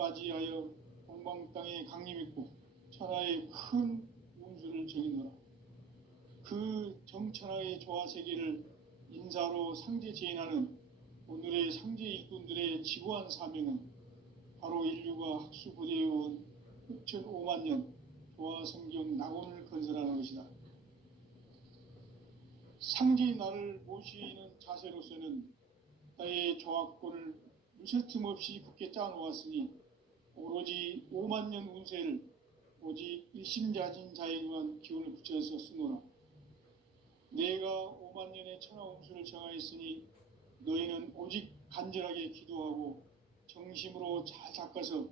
맞이하여 동방 땅에 강림했고 천하의 큰 운수를 정의노라. 그 정천하의 조화 세계를 인사로 상제 제인하는 오늘의 상제 일꾼들의 지고한 사명은 바로 인류가 학수고대해온 6,500만 년 조화 성경 낙원을 건설하는 것이다. 상제의 나를 모시는 자세로서는 나의 조합권을 무쇠틈 없이 굳게 짜놓았으니 오로지 5만 년 운세를 오직 일심자진 자에 의한 기운을 붙여서 쓰노라. 내가 5만 년의 천하 운수를 정하였으니 너희는 오직 간절하게 기도하고 정심으로 잘 닦아서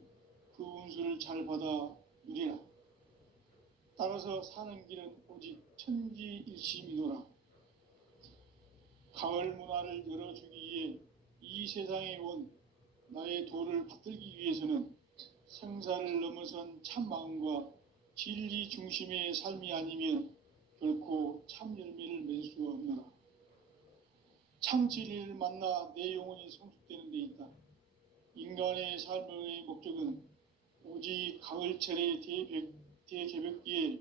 그 운수를 잘 받아 누리라. 따라서 사는 길은 오직 천지일심이노라. 가을 문화를 열어주기 위해 이 세상에 온 나의 도를 받들기 위해서는 생사를 넘어선 참 마음과 진리 중심의 삶이 아니면 결코 참 열매를 맺을 수 없노라. 참 진리를 만나 내 영혼이 성숙되는 데 있다. 인간의 삶의 목적은 오직 가을철의 대개벽기에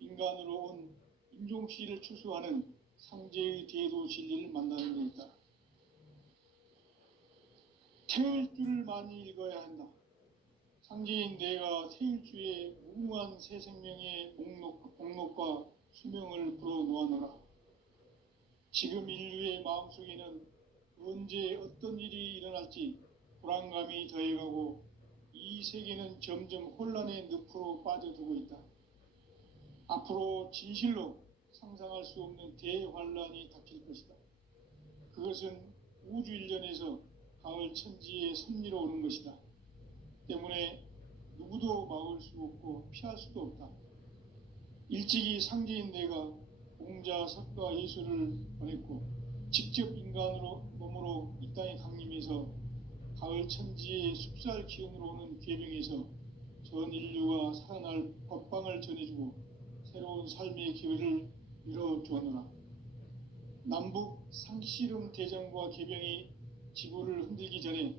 인간으로 온 인종씨를 추수하는 상제의 대도 진리를 만나는 데 있다. 태을 줄을 많이 읽어야 한다. 상제인 내가 태일주의 무궁한 새 생명의 목록과 수명을 불어놓아노라. 지금 인류의 마음속에는 언제 어떤 일이 일어날지 불안감이 더해가고 이 세계는 점점 혼란의 늪으로 빠져들고 있다. 앞으로 진실로 상상할 수 없는 대환란이 닥칠 것이다. 그것은 우주 일전에서 가을 천지의 섭리로 오는 것이다. 때문에 누구도 막을 수 없고 피할 수도 없다. 일찍이 상제인 내가 공자, 석가, 예수를 보냈고 직접 인간으로 몸으로 이 땅에 강림해서 가을 천지의 숲살 기운으로 오는 괴병에서 전 인류가 살아날 법방을 전해주고 새로운 삶의 기회를 열어주었노라. 남북 상씨름 대전과 개병이 지구를 흔들기 전에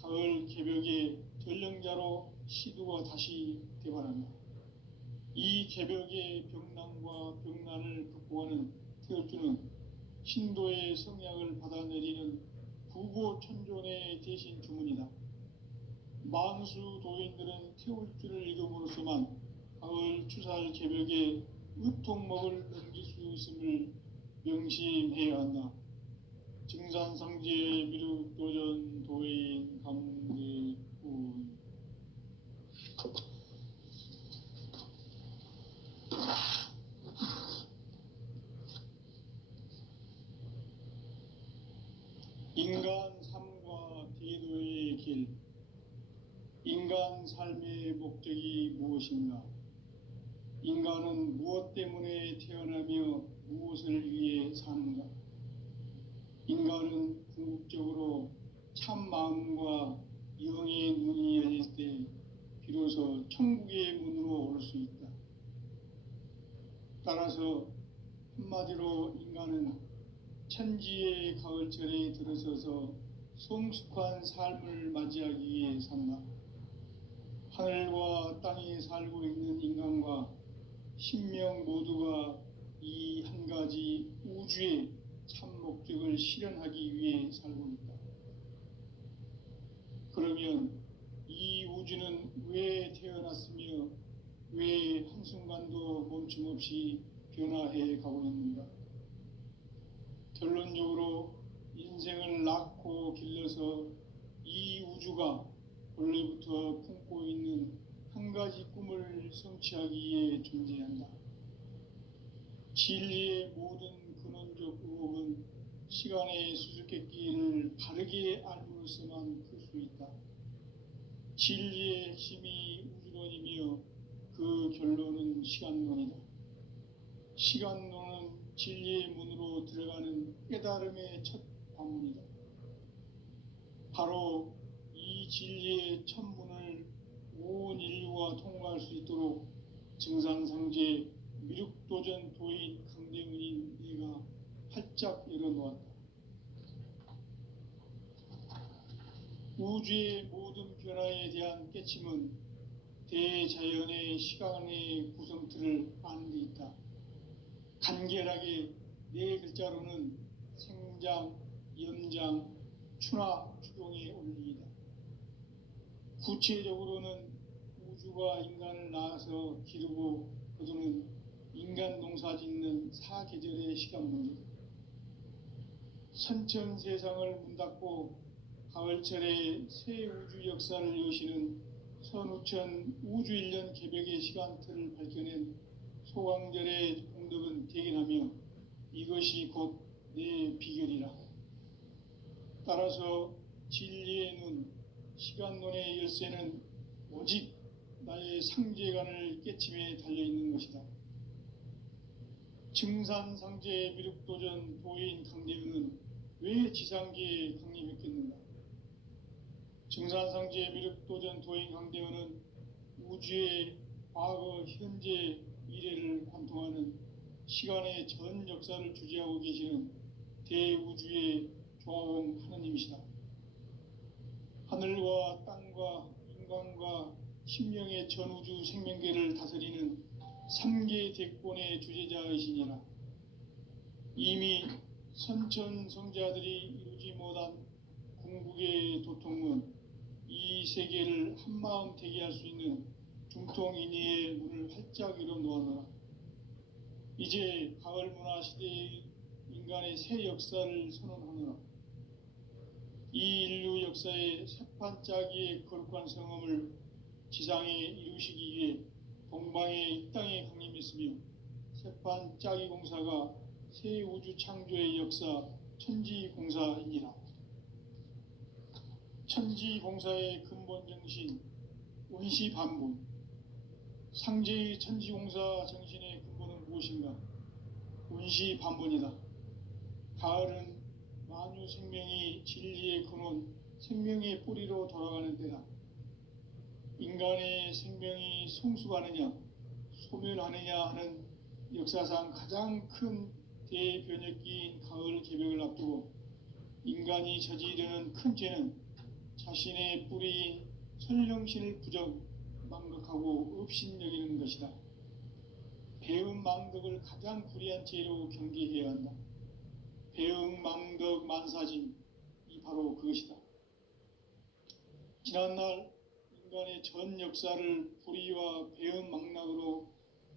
가을 개벽의 전령자로 시두가 다시 되발한다. 이 개벽의 병난과 병난을 극복하는 태울주는 신도의 성약을 받아내리는 부고천존의 대신 주문이다. 만수 도인들은 태울주를 읽음으로써만 가을 추살 개벽의 의통목을 넘길 수 있음을 명심해야 한다. 증산상제 미륵도전 도인 감대군. 인간 삶과 대도의 길. 인간 삶의 목적이 무엇인가? 인간은 무엇 때문에 태어나며 무엇을 위해 사는가? 인간은 궁극적으로 참 마음과 영의 눈이 열릴 때 비로소 천국의 문으로 올 수 있다. 따라서 한마디로 인간은 천지의 가을철에 들어서서 성숙한 삶을 맞이하기 위해 산다. 하늘과 땅에 살고 있는 인간과 신명 모두가 이 한 가지 우주의 참 목적을 실현하기 위해 살고 있다. 그러면 이 우주는 왜 태어났으며 왜 한순간도 멈춤없이 변화해 가고 있는가? 결론적으로 인생을 낳고 길러서 이 우주가 원래부터 품고 있는 한 가지 꿈을 성취하기 위해 존재한다. 진리의 모든 근원적 의혹은 시간의 수수께끼를 바르게 알므로써만 풀 수 있다. 진리의 핵심이 우주론이며 그 결론은 시간론이다. 시간론은 진리의 문으로 들어가는 깨달음의 첫 관문이다. 바로 이 진리의 첫 문을 온 인류가 통과할 수 있도록 증산상제 미륵도전 도인 강대문인 내가 활짝 열어놓았다. 우주의 모든 변화에 대한 깨침은 대자연의 시간의 구성틀을 아는 데 있다. 간결하게 네 글자로는 생장, 연장, 추나 추동의 원리이다. 구체적으로는 우주가 인간을 낳아서 기르고 거두는 인간 농사 짓는 사계절의 시간 문제다. 선천 세상을 문 닫고 가을철에 새 우주 역사를 여시는 선우천 우주 1년 개벽의 시간틀을 밝혀낸 소강절의 공덕은 대견하며 이것이 곧 내 비결이라. 따라서 진리의 눈, 시간론의 열쇠는 오직 나의 상제관을 깨침에 달려있는 것이다. 증산상제 미륵도전 도인 강대우는 왜 지상계에 강림했겠는가? 증산상제 미륵도전 도인 강대우는 우주의 과거, 현재, 미래를 관통하는 시간의 전 역사를 주재하고 계시는 대우주의 조화원 하느님이시다. 하늘과 땅과 인간과 신명의 전우주 생명계를 다스리는 3계 대권의 주재자이시니라. 이미 선천성자들이 이루지 못한 궁극의 도통은 이 세계를 한마음 되게 할 수 있는 중통인의의 문을 활짝 열어 놓았노라. 이제 가을 문화 시대의 인간의 새 역사를 선언하노라. 이 인류 역사의 새판짜기의 거룩한 성음을 지상에 이루시기 위해 동방의 이 땅에 강림했으며 새판짜기 공사가 새 우주 창조의 역사 천지공사이니라. 천지공사의 근본 정신 운시반분. 상제의 천지공사 정신의 근본은 무엇인가? 운시반분이다. 가을은 만유 생명이 진리의 근원, 생명의 뿌리로 돌아가는 때다. 인간의 생명이 성숙하느냐, 소멸하느냐 하는 역사상 가장 큰 대변혁기인 가을 개벽을 앞두고 인간이 저지르는 큰 죄는 자신의 뿌리인 설령신을 부정, 망각하고 업신여기는 것이다. 배음 망덕을 가장 불의한 죄로 경계해야 한다. 배음 망덕 만사짐이 바로 그것이다. 지난날 인간의 전 역사를 불의와 배음 망락으로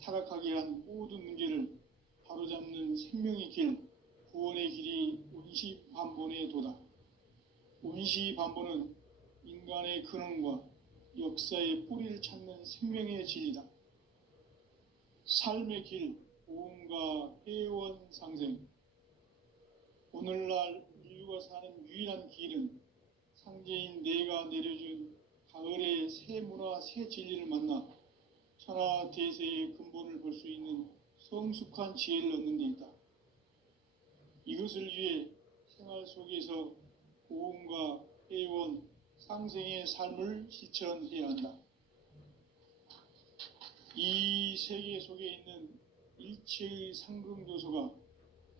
타락하게 한 모든 문제를 바로잡는 생명의 길, 구원의 길이 운시반본의 도다. 운시반본은 인간의 근원과 역사의 뿌리를 찾는 생명의 진리다. 삶의 길, 보험과 회원 상생. 오늘날 인류가 사는 유일한 길은 상제인 내가 내려준 가을의 새 문화, 새 진리를 만나 천하 대세의 근본을 볼 수 있는 성숙한 지혜를 얻는 데 있다. 이것을 위해 생활 속에서 보험과 회원, 상생의 삶을 실천해야 한다. 이 세계 속에 있는 일체의 상승요소가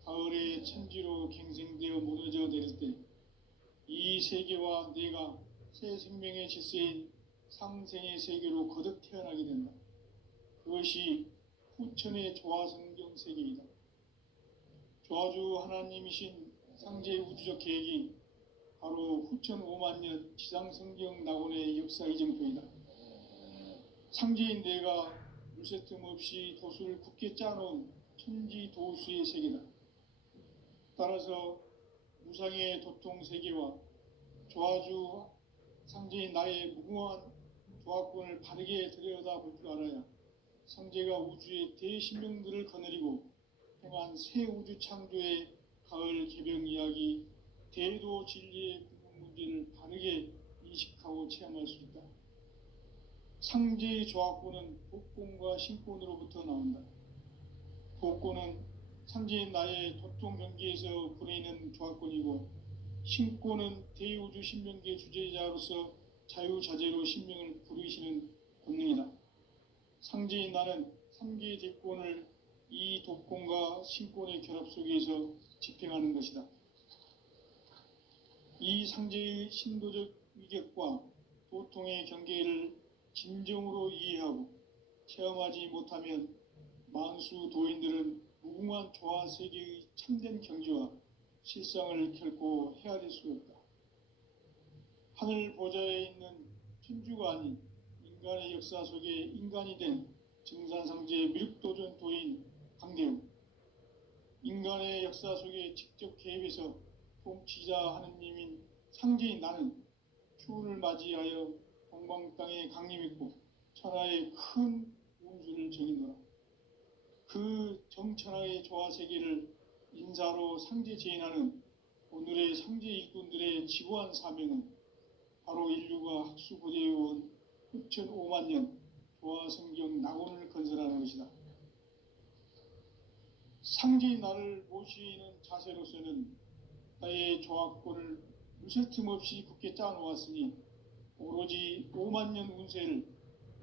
가을의 천지로 갱생되어 무너져 내릴 때 이 세계와 내가 새 생명의 질서인 상생의 세계로 거듭 태어나게 된다. 그것이 후천의 조화성경 세계이다. 조화주 하나님이신 상제의 우주적 계획이 바로 후천 5만 년 지상성경 낙원의 역사 이정표이다. 상제인 내가 물새틈 없이 도수를 굳게 짜놓은 천지도수의 세계다. 따라서 무상의 도통세계와 조화주 상제인 나의 무궁한 조화권을 바르게 들여다볼 줄 알아야 상제가 우주의 대신명들을 거느리고 행한 새 우주 창조의 가을 개벽 이야기, 대도 진리의 궁극 문제를 바르게 인식하고 체험할 수 있다. 상제의 조화권은 복권과 신권으로부터 나온다. 복권은 상제인 나의 도통 경계에서 부리는 조화권이고, 신권은 대우주 신명계 주제자로서 자유자재로 신명을 부르시는 권능이다. 상제인 나는 3계 대권을 이 독권과 신권의 결합 속에서 집행하는 것이다. 이 상제의 신도적 위격과 도통의 경계를 진정으로 이해하고 체험하지 못하면 만수 도인들은 무궁한 조화 세계의 참된 경지와 실상을 결코 헤아릴 수 없다. 하늘 보좌에 있는 천주가 아닌 인간의 역사 속에 인간이 된 증산상제 미륵도전 도인 강대우, 인간의 역사 속에 직접 개입해서 통치자 하느님인 상제인 나는 추운을 맞이하여 동방 땅에 강림했고 천하의 큰 운수를 정의노라. 그 정천하의 조화세계를 인사로 상제 제인하는 오늘의 상제 일꾼들의 지구한 사명은 바로 인류가 학수고대해온 흡천 5만 년 조화성경 낙원을 건설하는 것이다. 상제의 나를 모시는 자세로서는 나의 조화권을 무쇠 틈 없이 굳게 짜놓았으니 오로지 5만 년 운세를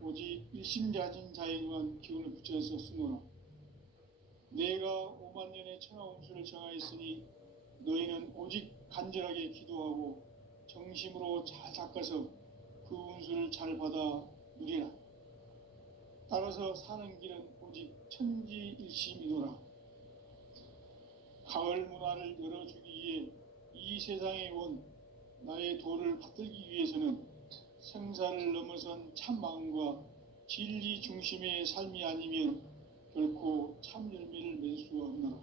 오직 일심자진 자에게만 기운을 붙여서 쓰노라. 내가 5만 년의 천하 운수를 정하였으니 너희는 오직 간절하게 기도하고 정심으로 잘 닦아서 그 운수를 잘 받아 누리라. 따라서 사는 길은 오직 천지일심이노라. 가을 문화를 열어주기 위해 이 세상에 온 나의 도를 받들기 위해서는 생사를 넘어선 참 마음과 진리 중심의 삶이 아니면 결코 참 열매를 맺을 수가 없노라.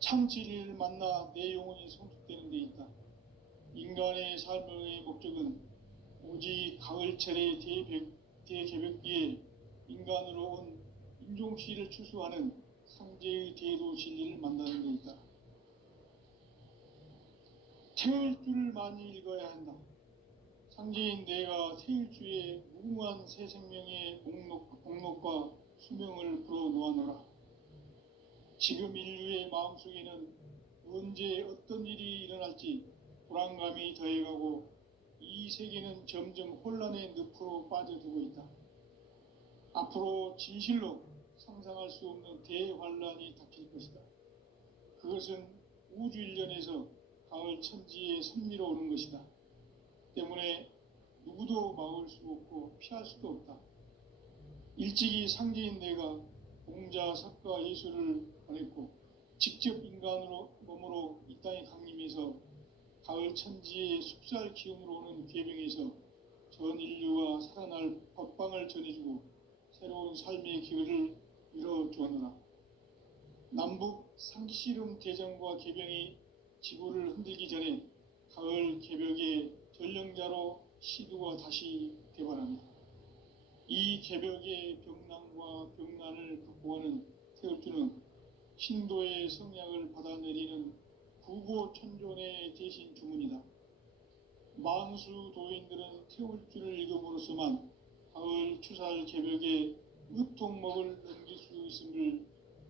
참 진리를 만나 내 영혼이 성숙되는 데 있다. 인간의 삶의 목적은 오직 가을철의 대개벽기에 인간으로 온 인종씨를 추수하는 상제의 대도 진리를 만나는 데 있다. 태울 줄을 많이 읽어야 한다. 상제인 내가 태일주의 무궁한 새 생명의 목록과 수명을 불어놓아노라. 지금 인류의 마음속에는 언제 어떤 일이 일어날지 불안감이 더해가고 이 세계는 점점 혼란의 늪으로 빠져들고 있다. 앞으로 진실로 상상할 수 없는 대환란이 닥칠 것이다. 그것은 우주 일련에서 가을 천지의 섭리로 오는 것이다. 때문에 누구도 막을 수 없고 피할 수도 없다. 일찍이 상제인 내가 공자, 석가, 예수를 보냈고 직접 인간으로 몸으로 이 땅에 강림해서 가을 천지의 숲살 기운으로 오는 계병에서 전 인류가 살아날 법방을 전해주고 새로운 삶의 기회를 열어주었노라. 남북 상씨름 대전과 계병이 지구를 흔들기 전에 가을 개벽의 전령자로 시두가 다시 개발합니다. 이 개벽의 병난과 병난을 극복하는 태울주는 신도의 성약을 받아내리는 구고천존의 대신 주문이다. 만수 도인들은 태울주를 읽음으로써만 가을 추살 개벽의 으통목을 넘길 수 있음을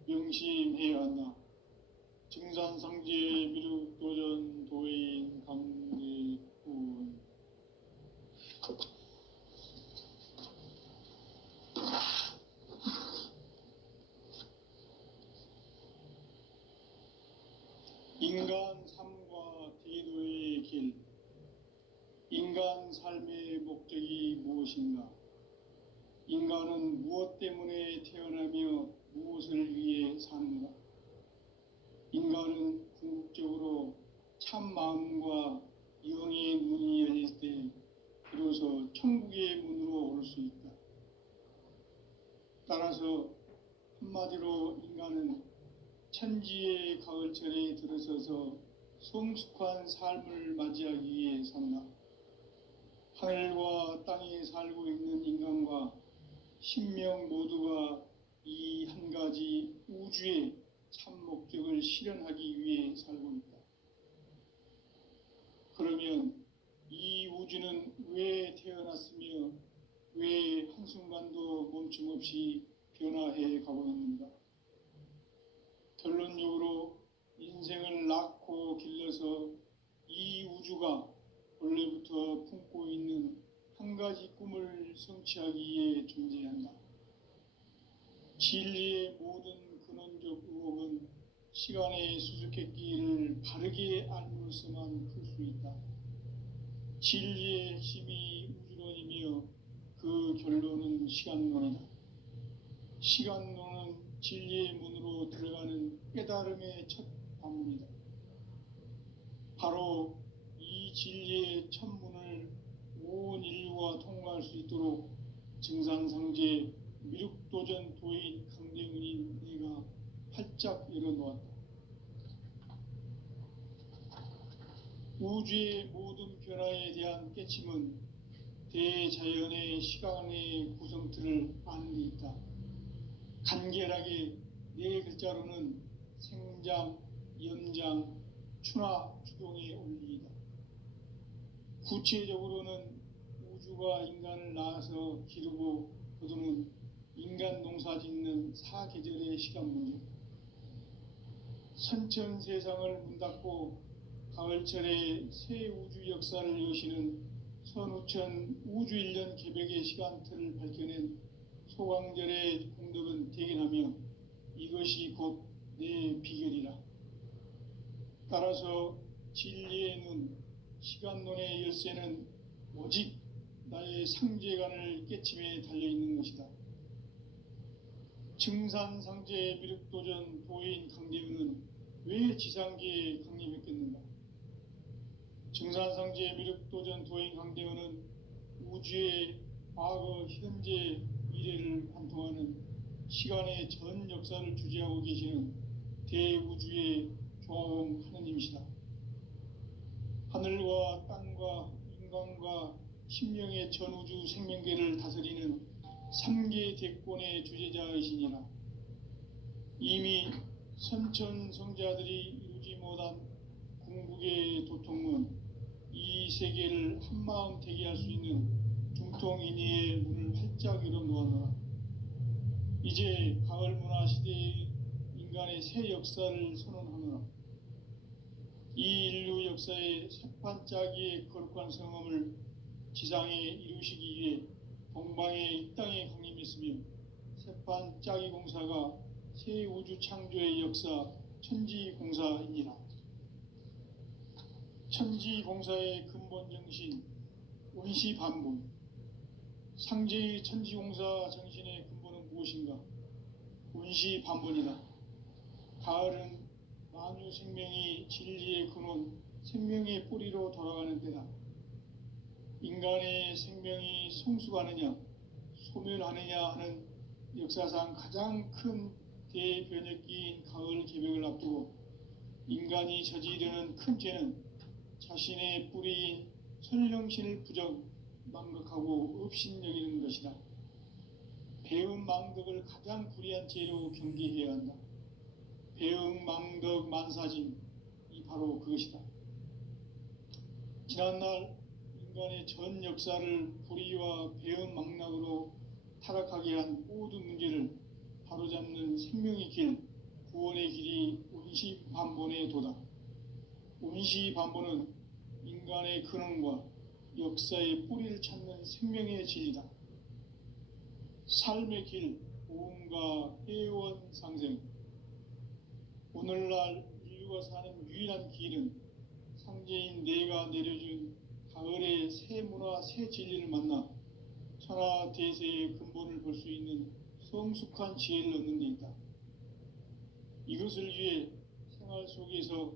명심해야 한다. 증산상제 미륵도전 도인 강대훈. 인간 삶과 대도의 길. 인간 삶의 목적이 무엇인가? 인간은 무엇 때문에 태어나며 무엇을 위해 사는가? 인간은 궁극적으로 참 마음과 영의 문이 열릴 때 비로소 천국의 문으로 오를 수 있다. 따라서 한마디로 인간은 천지의 가을철에 들어서서 성숙한 삶을 맞이하기 위해 산다. 하늘과 땅에 살고 있는 인간과 신명 모두가 이 한 가지 우주의 참 목적을 실현하기 위해 살고 있다. 그러면 이 우주는 왜 태어났으며 왜 한순간도 멈춤 없이 변화해 가고 있는가? 결론적으로 인생을 낳고 길러서 이 우주가 원래부터 품고 있는 한 가지 꿈을 성취하기 위해 존재한다. 진리의 모든 근원적 의혹은 시간의 수수께끼를 바르게 알므로서만 풀 수 있다. 진리의 핵심이 우주론이며 그 결론은 시간론이다. 시간론은 진리의 문으로 들어가는 깨달음의 첫 방문이다. 바로 이 진리의 첫 문을 온 인류가 통과할 수 있도록 증산상제 미륵도전 도인 강대문인 내가 활짝 열어놓았다. 우주의 모든 변화에 대한 깨침은 대자연의 시간의 구성틀을 아는 데 있다. 간결하게 네 글자로는 생장, 연장, 추나 추동의 원리이다. 구체적으로는 우주가 인간을 낳아서 기르고 거두는 인간 농사 짓는 사계절의 시간 문제, 선천 세상을 문 닫고 가을철에 새 우주 역사를 여시는 선우천 우주 1년 개벽의 시간틀을 밝혀낸 소강절의 공덕은 대견하며 이것이 곧 내 비결이라. 따라서 진리의 눈, 시간론의 열쇠는 오직 나의 상제관을 깨침에 달려있는 것이다. 증산상제 미륵도전 도인 강대윤은 왜 지상계에 강림했겠는가? 증산상제 미륵도전 도인 강대윤은 우주의 과거, 현재, 미래를 관통하는 시간의 전 역사를 주재하고 계시는 대우주의 조화원 하느님이시다. 하늘과 땅과 인간과 신명의 전우주 생명계를 다스리는 3계 대권의 주재자이시니라. 이미 선천성자들이 이루지 못한 궁극의 도통은 이 세계를 한마음 되게 할 수 있는 중통인의의 문을 활짝 열어놓았노라. 이제 가을 문화 시대의 인간의 새 역사를 선언하노라. 이 인류 역사의 새판짜기의 거룩한 성험을 지상에 이루시기 위해 동방의 이 땅에 강림했으며 새판짜기 공사가 새 우주 창조의 역사 천지공사이니라. 천지공사의 근본 정신 원시반본, 상제의 천지공사 정신의 근본은 무엇인가? 원시반본이다. 가을은 만유 생명이 진리의 근원, 생명의 뿌리로 돌아가는 때다. 인간의 생명이 성숙하느냐, 소멸하느냐 하는 역사상 가장 큰 대변혁기인 가을 개벽을 앞두고 인간이 저지르는 큰 죄는 자신의 뿌리인 설령신을 부정, 망각하고 업신여기는 것이다. 배음 망덕을 가장 불의한 죄로 경계해야 한다. 배음 망덕 만사짐, 이 바로 그것이다. 지난날 인간의 전 역사를 불의와 배음 망락으로 타락하게 한 모든 문제를 바로잡는 생명의 길, 구원의 길이 원시반본의 도다. 원시반본은 인간의 근원과 역사의 뿌리를 찾는 생명의 진리다. 삶의 길, 오음과 해원 상생. 오늘날 인류가 사는 유일한 길은 상제인 내가 내려준 가을의 새 문화, 새 진리를 만나 천하 대세의 근본을 볼 수 있는 성숙한 지혜를 얻는 데 있다. 이것을 위해 생활 속에서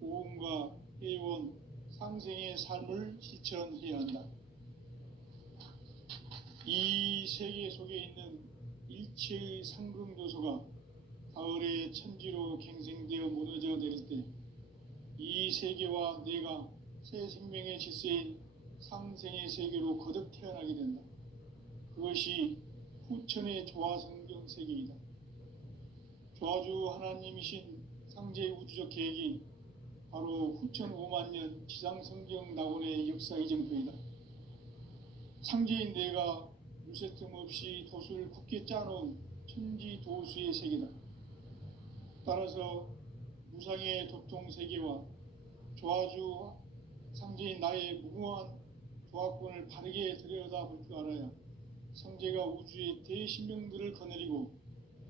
오음과 해원, 상생의 삶을 실천해야 한다. 이 세계 속에 있는 일체의 상금도소가 가을의 천지로 갱생되어 무너져 내릴 때 이 세계와 내가 새 생명의 질서인 상생의 세계로 거듭 태어나게 된다. 그것이 후천의 조화성경 세계이다. 조화주 하나님이신 상제 우주적 계획이 바로 후천 5만 년 지상성경 낙원의 역사 이정표이다. 상제인 내가 무쇠 틈 없이 도수를 굳게 짜놓은 천지도수의 세계다. 따라서 무상의 도통 세계와 조화주 상제인 나의 무궁한 조화권을 바르게 들여다볼 줄 알아야 상제가 우주의 대신명들을 거느리고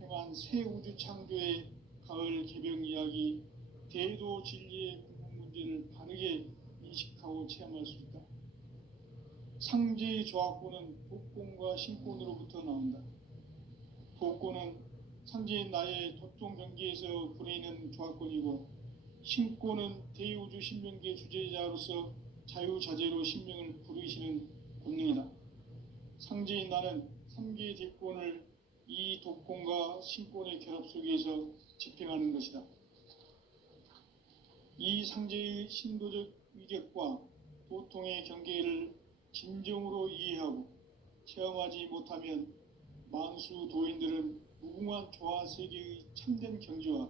행한 새 우주 창조의 가을 개벽 이야기, 대도 진리의 궁극 문제를 바르게 인식하고 체험할 수 있다. 상제의 조합권은 독권과 신권으로부터 나온다. 독권은 상제인 나의 토종 경계에서 부리는 조합권이고, 신권은 대우주 신명계 주제자로서 자유자재로 신명을 부르시는 권능이다. 상제인 나는 3개의 대권을 이 독권과 신권의 결합 속에서 집행하는 것이다. 이 상제의 신도적 위격과 도통의 경계를 진정으로 이해하고 체험하지 못하면 만수 도인들은 무궁한 조화세계의 참된 경지와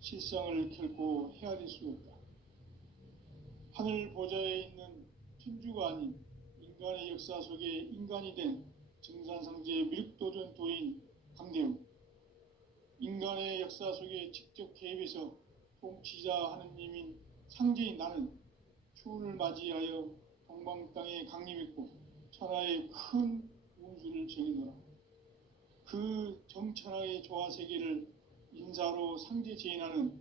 실상을 결코 헤아릴 수 없다. 하늘 보좌에 있는 천주가 아닌 인간의 역사 속에 인간이 된 증산상제의 미륵도전 도인 강대우, 인간의 역사 속에 직접 개입해서 통치자 하느님인 상제인 나는 추운을 맞이하여 동방 땅에 강림했고 천하의 큰 운수를 정해놓아 그 정천하의 조화세계를 인사로 상제 제인하는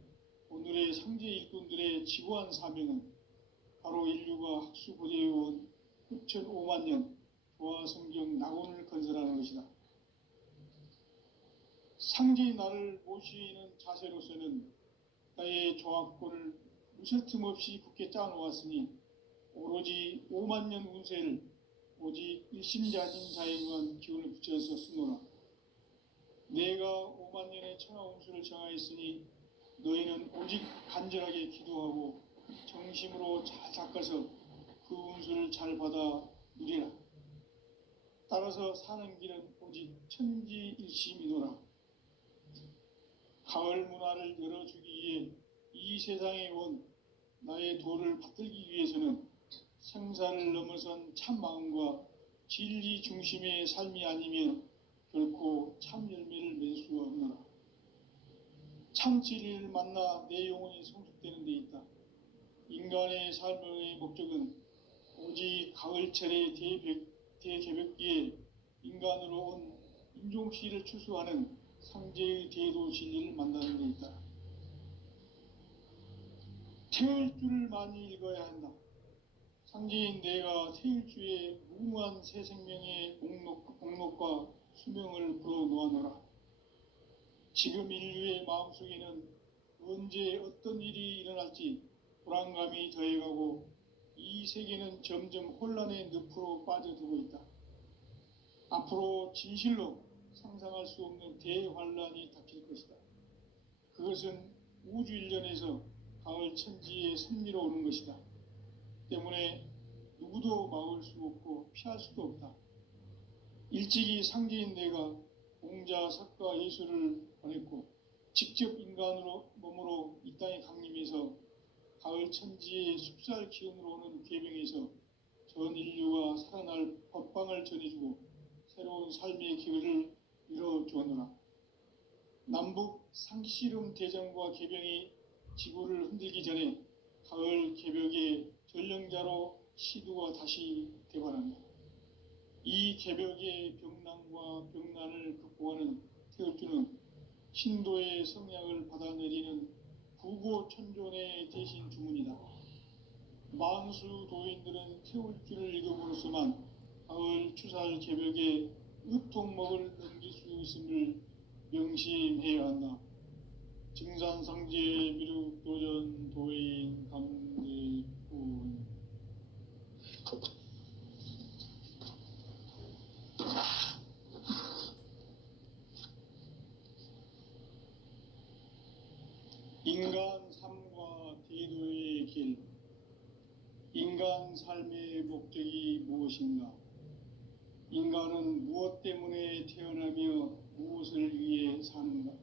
오늘의 상제 일꾼들의 지구한 사명은 바로 인류가 학수고대해온 9,500만 년 조화성경 낙원을 건설하는 것이다. 상제의 나를 모시는 자세로서는 나의 조합권을 무슨 틈 없이 굳게 짜놓았으니 오로지 5만 년 운세를 오직 일심자진 자에만 기운을 붙여서 쓰노라. 내가 5만 년의 천하 운수를 정하였으니 너희는 오직 간절하게 기도하고 정심으로 잘 닦아서 그 운수를 잘 받아 누리라. 따라서 사는 길은 오직 천지일심이노라. 가을 문화를 열어주기 위해 이 세상에 온 나의 도를 받들기 위해서는 생사를 넘어선 참 마음과 진리 중심의 삶이 아니면 결코 참 열매를 맺을 수가 없노라. 참 진리를 만나 내 영혼이 성숙되는 데 있다. 인간의 삶의 목적은 오직 가을철의 대개벽기에 인간으로 온 인종씨를 추수하는 상제의 대도 진리를 만나는 데 있다. 태일주를 많이 읽어야 한다. 상제인 내가 태일주의 무궁한 새 생명의 목록과 수명을 불어놓아노라. 지금 인류의 마음속에는 언제 어떤 일이 일어날지 불안감이 더해가고 이 세계는 점점 혼란의 늪으로 빠져들고 있다. 앞으로 진실로 상상할 수 없는 대환란이 닥칠 것이다. 그것은 우주 일련에서 가을 천지의 섭리로 오는 것이다. 때문에 누구도 막을 수 없고 피할 수도 없다. 일찍이 상제인 내가 공자, 석가, 예수를 보냈고 직접 인간으로 몸으로 이 땅에 강림해서 가을 천지의 숲살 기운으로 오는 계병에서 전 인류가 살아날 법방을 전해주고 새로운 삶의 기회를 이뤄주었노라. 남북 상씨름 대전과 계병이 지구를 흔들기 전에 가을 개벽의 전령자로 시두가 다시 대발한다. 이 개벽의 병난과 병난을 극복하는 태울주는 신도의 성약을 받아내리는 부고천존의 대신 주문이다. 만수 도인들은 태울주를 읽음으로써만 가을 추살 개벽에 의통목을 넘길 수 있음을 명심해야 한다. 증산상제 미륵도전 도인 강대군. 인간 삶과 대도의 길. 인간 삶의 목적이 무엇인가? 인간은 무엇 때문에 태어나며 무엇을 위해 사는가?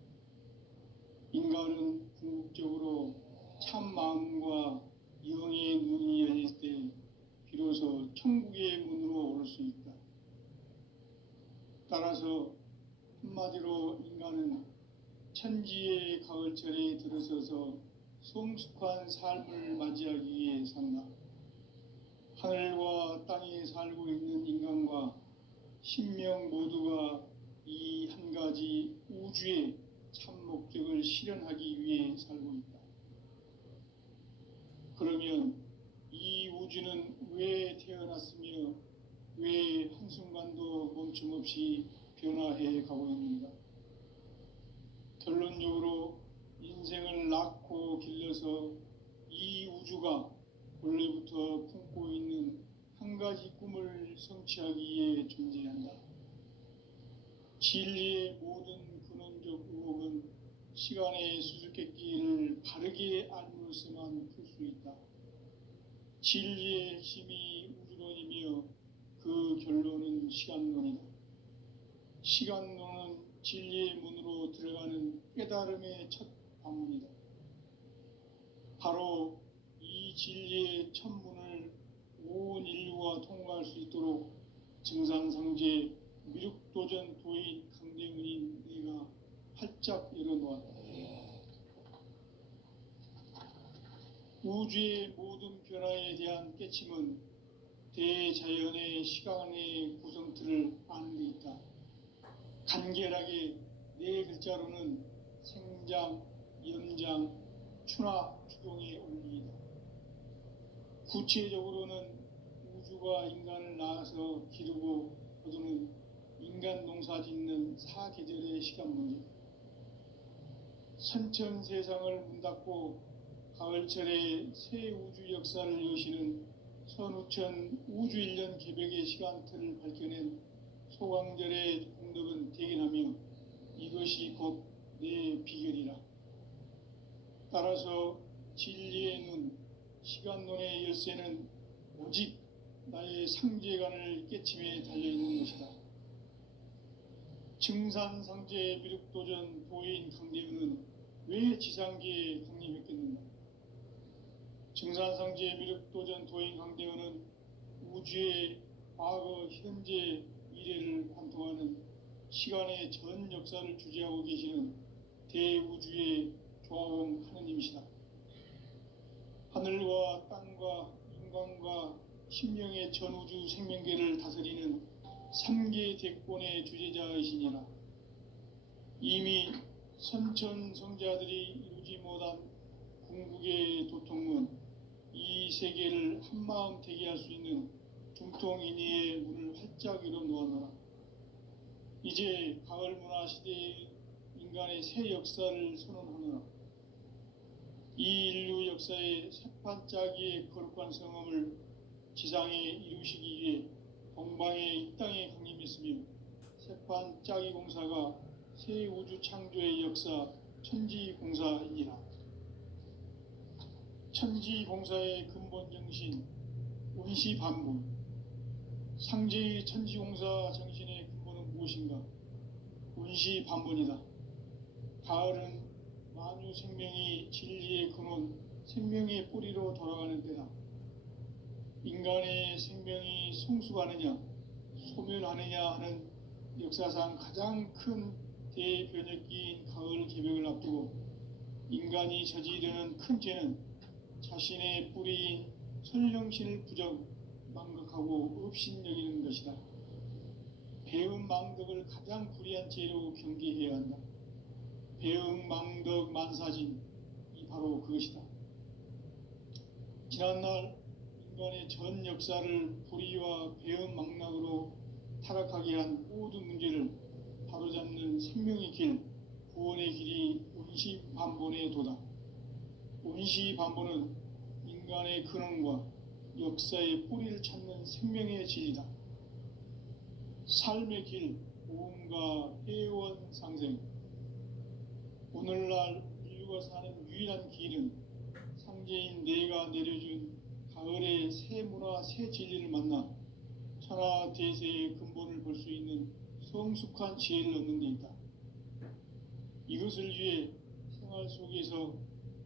인간은 궁극적으로 참 마음과 영의 눈이 열릴 때 비로소 천국의 문으로 오를 수 있다. 따라서 한마디로 인간은 천지의 가을철에 들어서서 성숙한 삶을 맞이하기 위해 산다. 하늘과 땅에 살고 있는 인간과 신명 모두가 이 한 가지 우주의 참 목적을 실현하기 위해 살고 있다. 그러면 이 우주는 왜 태어났으며 왜 한순간도 멈춤 없이 변화해 가고 있는가? 결론적으로 인생을 낳고 길러서 이 우주가 원래부터 품고 있는 한 가지 꿈을 성취하기 위해 존재한다. 진리의 모든 근원적 의혹은 시간의 수수께끼를 바르게 알므로서만 풀 수 있다. 진리의 핵심이 우주론이며 그 결론은 시간론이다. 시간론은 진리의 문으로 들어가는 깨달음의 첫 방문이다. 바로 이 진리의 첫 문을 온 인류가 통과할 수 있도록 증산상제 미륵도전 도인 강대문인 내가 활짝 열어놓았다. 우주의 모든 변화에 대한 깨침은 대자연의 시간의 구성틀을 아는 데 있다. 간결하게 네 글자로는 생장, 연장, 추나 추동의 원리이다. 구체적으로는 우주가 인간을 낳아서 기르고 거두는 인간 농사 짓는 사계절의 시간 문제. 선천 세상을 문 닫고 가을철에 새 우주 역사를 여시는 선우천 우주일년 개벽의 시간틀을 밝혀낸 소강절의 공덕은 대견하며 이것이 곧 내 비결이라. 따라서 진리의 눈, 시간론의 열쇠는 오직 나의 상제관을 깨침에 달려있는 것이다. 증산상제 미륵도전 도인 강대은은 왜 지상계에 강림했겠는가? 증산상제 미륵도전 도인 강대은은 우주의 과거, 현재, 미래를 관통하는 시간의 전 역사를 주재하고 계시는 대우주의 조화원 하느님이시다. 하늘과 땅과 인간과 심령의 전우주 생명계를 다스리는 3계 대권의 주재자이시니라. 이미 선천 성자들이 이루지 못한 궁극의 도통문, 이 세계를 한마음 되게 할 수 있는 중통인의의 문을 활짝 열어 놓았노라. 이제 가을 문화 시대의 인간의 새 역사를 선언하노라. 이 인류 역사의 새판짜기의 거룩한 성험을 지상에 이루시기 위해 동방의 이 땅에 강림했으며 새판짜기 공사가 새 우주 창조의 역사 천지공사이니라. 천지공사의 근본 정신 운시반분. 상제의 천지공사 정신의 근본은 무엇인가? 운시반분이다. 가을은 만유 생명이 진리의 근원, 생명의 뿌리로 돌아가는 때다. 인간의 생명이 성숙하느냐, 소멸하느냐 하는 역사상 가장 큰 대변혁기인 가을 개벽을 앞두고 인간이 저지르는 큰 죄는 자신의 뿌리인 설령신을 부정, 망각하고 업신여기는 것이다. 배음 망덕을 가장 불의한 죄로 경계해야 한다. 배음 망덕 만사진, 이 바로 그것이다. 지난날 인간의 전 역사를 불의와 배음 망락으로 타락하게 한 모든 문제를 바로잡는 생명의 길, 구원의 길이 운시반본의 도다. 운시반본은 인간의 근원과 역사의 뿌리를 찾는 생명의 진리다. 삶의 길, 오음과 회원 상생. 오늘날 인류가 사는 유일한 길은 상제인 내가 내려준 가을의 새 문화, 새 진리를 만나 천하 대세의 근본을 볼 수 있는 성숙한 지혜를 얻는 데 있다. 이것을 위해 생활 속에서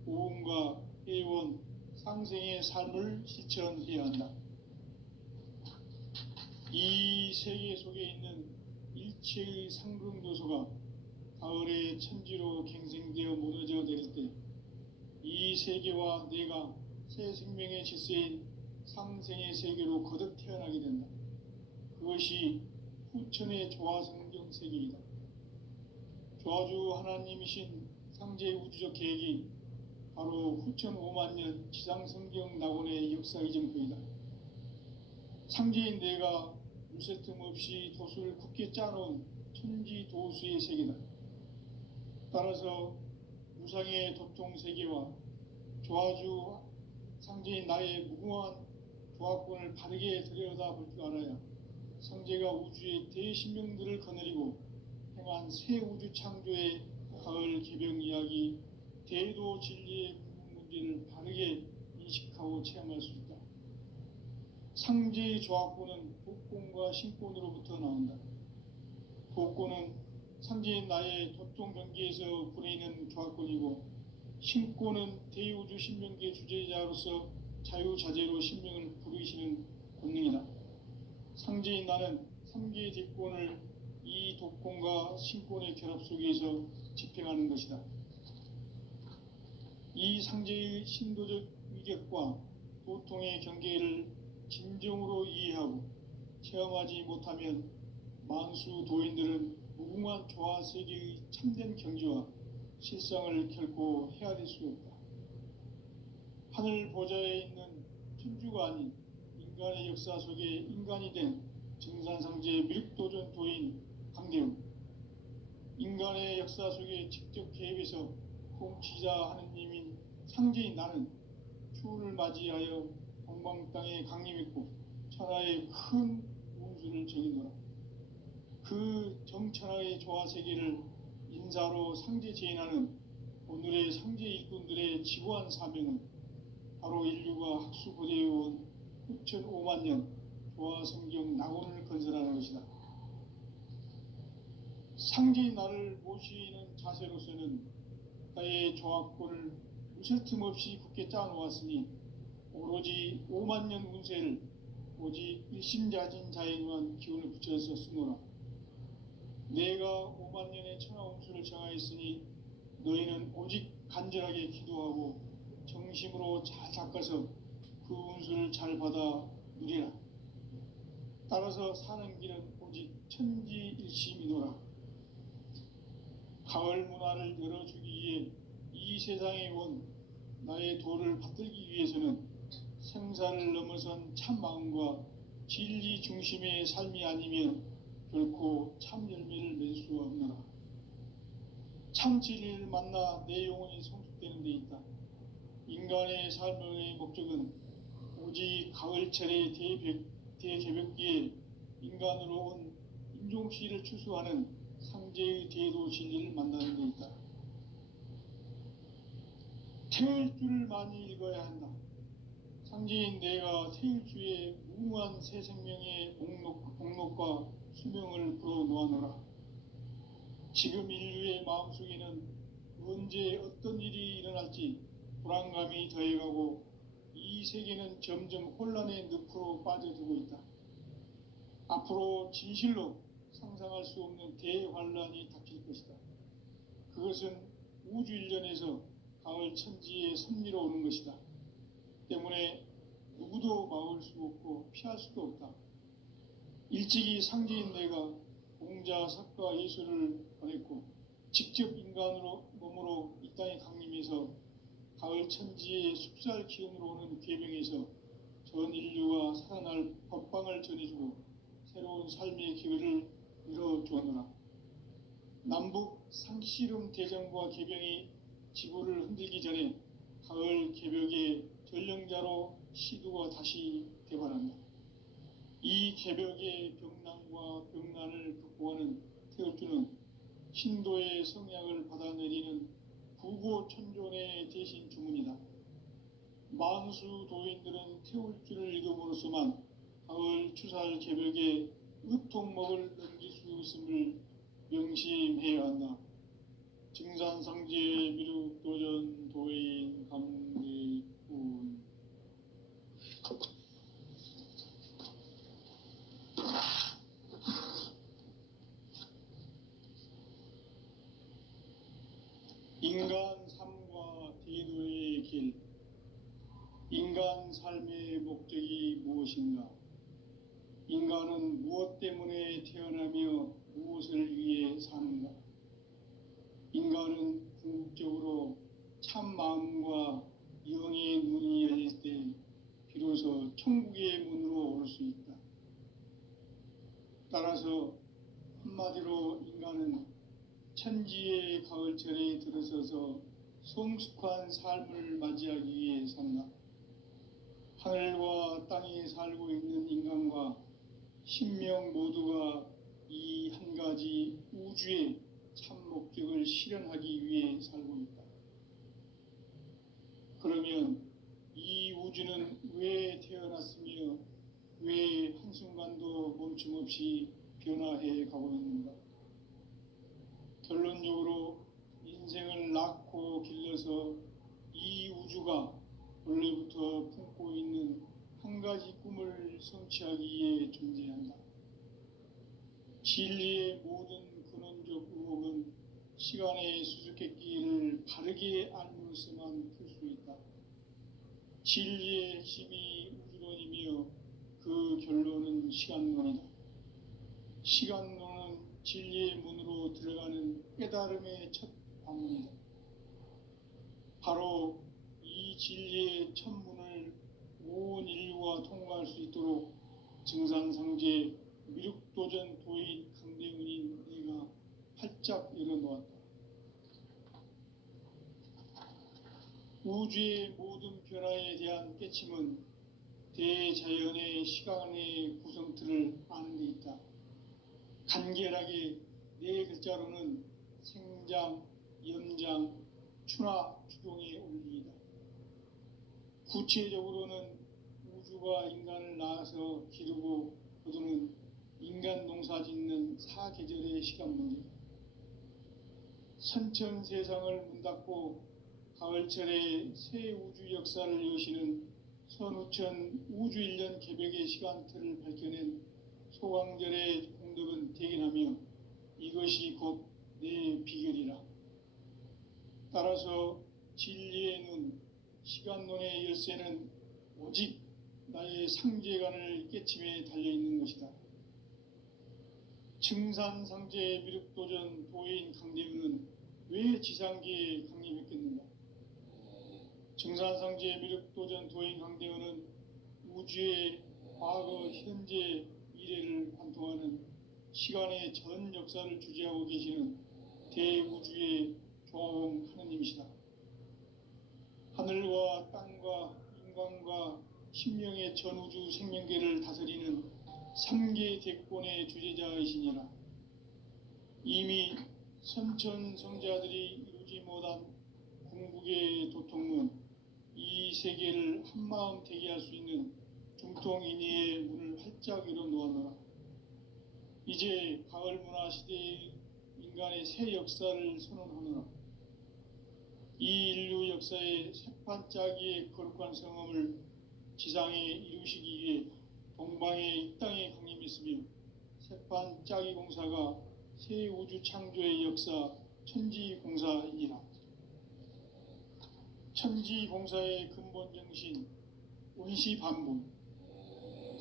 오음과 회원, 상생의 삶을 실천해야 한다. 이 세계 속에 있는 일체의 상승 요소가 가을의 천지로 갱생되어 무너져 내릴 때 이 세계와 내가 새 생명의 질서인 상생의 세계로 거듭 태어나게 된다. 그것이 후천의 조화성경 세계이다. 조화주 하나님이신 상제 우주적 계획이 바로 후천 5만년 지상성경 낙원의 역사 이정표이다. 상제인 내가 무새 틈 없이 도수를 굳게 짜놓은 천지도수의 세계다. 따라서 무상의 도통 세계와 조화주 상제인 나의 무궁한 조합권을 바르게 들여다볼 줄 알아야 상제가 우주의 대신명들을 거느리고 행한 새 우주 창조의 가을 개병 이야기, 대도 진리의 문제를 바르게 인식하고 체험할 수 있다. 상제의 조합권은 복권과 신권으로부터 나온다. 복권은 상제인 나의 도통 경계에서 부리는 조합권이고, 신권은 대우주 신명계 주제자로서 자유자재로 신명을 부르시는 권능이다. 상제인 나는 3개의 대권을 이 독권과 신권의 결합 속에서 집행하는 것이다. 이 상제의 신도적 위격과 도통의 경계를 진정으로 이해하고 체험하지 못하면 만수 도인들은 무궁한 조화 세계의 참된 경지와 실상을 결코 헤아릴 수 없다. 하늘 보좌에 있는 천주가 아닌 인간의 역사 속에 인간이 된 증산상제 밀도전 도인 강대웅, 인간의 역사 속에 직접 개입해서 통치자 하느님인 상제인 나는 추운을 맞이하여 동방 땅에 강림했고 천하의 큰 운수를 정의노라. 그 정천하의 조화 세계를 인사로 상제 제인하는 오늘의 상제 일꾼들의 지구한 사명은 바로 인류가 학수고대해온 6,500만 년 조화 성경 낙원을 건설하는 것이다. 상제인 나를 모시는 자세로서는 나의 조합권을 무새 틈 없이 굳게 짜놓았으니 오로지 5만 년 운세를 오직 일심자진 자에만 기운을 붙여서 쓰노라. 내가 5만 년의 천하 운수를 정하였으니 너희는 오직 간절하게 기도하고 정심으로 잘 닦아서 그 운수를 잘 받아 누리라. 따라서 사는 길은 오직 천지일심이노라. 가을 문화를 열어주기 위해 이 세상에 온 나의 도를 받들기 위해서는 생사를 넘어선 참 마음과 진리 중심의 삶이 아니면 결코 참 열매를 맺을 수 없노라. 참 진리를 만나 내 영혼이 성숙되는 데 있다. 인간의 삶의 목적은 오직 가을철의 대개벽기에 인간으로 온 인종시를 추수하는 상제의 대도 진리를 만나는 데 있다. 태일주를 많이 읽어야 한다. 상제인 내가 태일주의 무궁한 새 생명의 목록과 수명을 불어놓아노라. 지금 인류의 마음속에는 언제 어떤 일이 일어날지 불안감이 더해가고 이 세계는 점점 혼란의 늪으로 빠져들고 있다. 앞으로 진실로 상상할 수 없는 대환란이 닥칠 것이다. 그것은 우주 일련에서 가을 천지에 섭리로 오는 것이다. 때문에 누구도 막을 수 없고 피할 수도 없다. 일찍이 상제인 내가 공자, 석가, 예수를 보냈고 직접 인간으로 몸으로 이 땅에 강림해서 가을 천지의 숲살 기운으로 오는 괴병에서 전 인류가 살아날 법방을 전해주고 새로운 삶의 기회를 열어주었노라. 남북 상씨름 대전과 개병이 지구를 흔들기 전에 가을 개벽의 전령자로 시두가 다시 개발한다. 이 개벽의 병난과 병난을 극복하는 태울주는 신도의 성약을 받아내리는 부고천존의 대신 주문이다. 만수 도인들은 태울주를 읽음으로써만 가을 추살 개벽의 으통목을 넘길 수 있음을 명심해야 한다. 증산상제 미륵도전 도인 감리꾼. 인간 삶과 대도의 길. 인간 삶의 목적이 무엇인가? 인간은 무엇 때문에 태어나며 무엇을 위해 사는가? 인간은 궁극적으로 참 마음과 영의 문이 열릴 때 비로소 천국의 문으로 올 수 있다. 따라서 한마디로 인간은 천지의 가을철에 들어서서 성숙한 삶을 맞이하기 위해 산다. 하늘과 땅에 살고 있는 인간과 신명 모두가 이 한 가지 우주의 참 목적을 실현하기 위해 살고 있다. 그러면 이 우주는 왜 태어났으며 왜 한순간도 멈춤없이 변화해 가고 있는가? 결론적으로 인생을 낳고 길러서 이 우주가 원래부터 품고 있는 한 가지 꿈을 성취하기 위해 존재한다. 진리의 모든 근원적 의혹은 시간의 수수께끼를 바르게 알므로서만 풀 수 있다. 진리의 핵심이 우주론이며 그 결론은 시간론이다. 시간론은 진리의 문으로 들어가는 깨달음의 첫 관문이다. 바로 이 진리의 첫 문을 온 인류가 통과할 수 있도록 증산상제 미륵도전 도인 강대훈인 내가 활짝 열어놓았다. 우주의 모든 변화에 대한 깨침은 대자연의 시간의 구성틀을 아는 데 있다. 간결하게 네 글자로는 생장, 염장, 추나 추동의 원리이다. 구체적으로는 우주가 인간을 낳아서 기르고 거두는 인간 농사 짓는 사계절의 시간 문제다. 선천 세상을 문 닫고 가을철에 새 우주 역사를 여시는 선우천 우주일년 개벽의 시간틀을 밝혀낸 소강절의 공덕은 대견하며 이것이 곧 내 비결이라. 따라서 진리의 눈, 시간론의 열쇠는 오직 나의 상제관을 깨침에 달려있는 것이다. 증산상제 미륵도전 도인 강대훈은 왜 지상계에 강림했겠는가? 증산상제 미륵도전 도인 강대훈은 우주의 과거, 현재, 미래를 관통하는 시간의 전 역사를 주재하고 계시는 대우주의 조화봉 하느님이시다. 하늘과 땅과 인간과 신명의 전우주 생명계를 다스리는 3계 대권의 주재자이시니라. 이미 선천성자들이 이루지 못한 궁극의 도통문, 이 세계를 한마음 되게 할 수 있는 중통인의의 문을 활짝 열어놓아노라. 이제 가을 문화 시대의 인간의 새 역사를 선언하노라. 이 인류 역사의 새판짜기의 거룩한 성험을 지상에 이루시기 위해 동방의 이 땅에 강림했으며 새판짜기 공사가 새 우주 창조의 역사 천지공사이니라. 천지공사의 근본 정신 운시반분,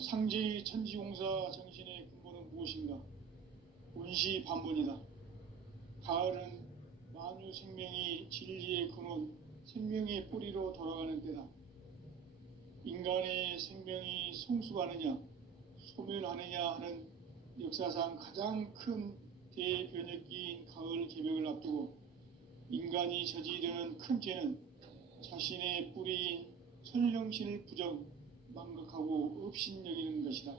상제의 천지공사 정신의 근본은 무엇인가? 운시반분이다. 가을은 만유 생명이 진리의 근원, 생명의 뿌리로 돌아가는 때다. 인간의 생명이 성숙하느냐, 소멸하느냐 하는 역사상 가장 큰 대변혁기인 가을 개벽을 앞두고 인간이 저지르는 큰 죄는 자신의 뿌리인 설령신을 부정, 망각하고 업신여기는 것이다.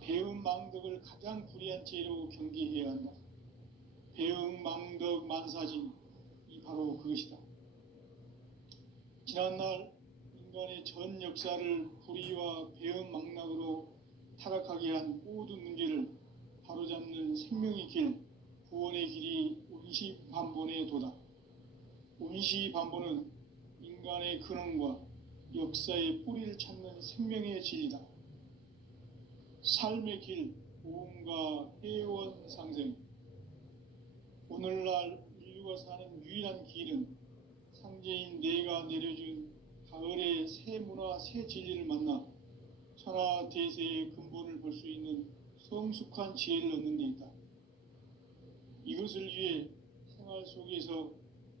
배음 망덕을 가장 불의한 죄로 경계해야 한다. 배음 망덕 만사진, 이 바로 그것이다. 지난날 인간의 전 역사를 불의와 배음 망락으로 타락하게 한 모든 문제를 바로잡는 생명의 길, 구원의 길이 운시반본의 도다. 운시반본은 인간의 근원과 역사의 뿌리를 찾는 생명의 진리다. 삶의 길, 보험과 회원 상생. 오늘날 인류가 사는 유일한 길은 상제인 내가 내려준 가을의 새 문화, 새 진리를 만나 천하 대세의 근본을 볼 수 있는 성숙한 지혜를 얻는 데 있다. 이것을 위해 생활 속에서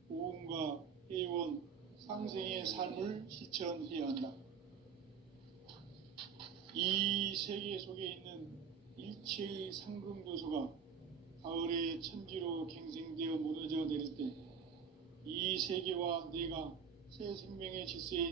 보험과 회원, 상생의 삶을 실천해야 한다. 이 세계 속에 있는 일체의 상금도서가 가을의 천지로 갱생되어 무너져 내릴 때 이 세계와 내가 새 생명의 질서에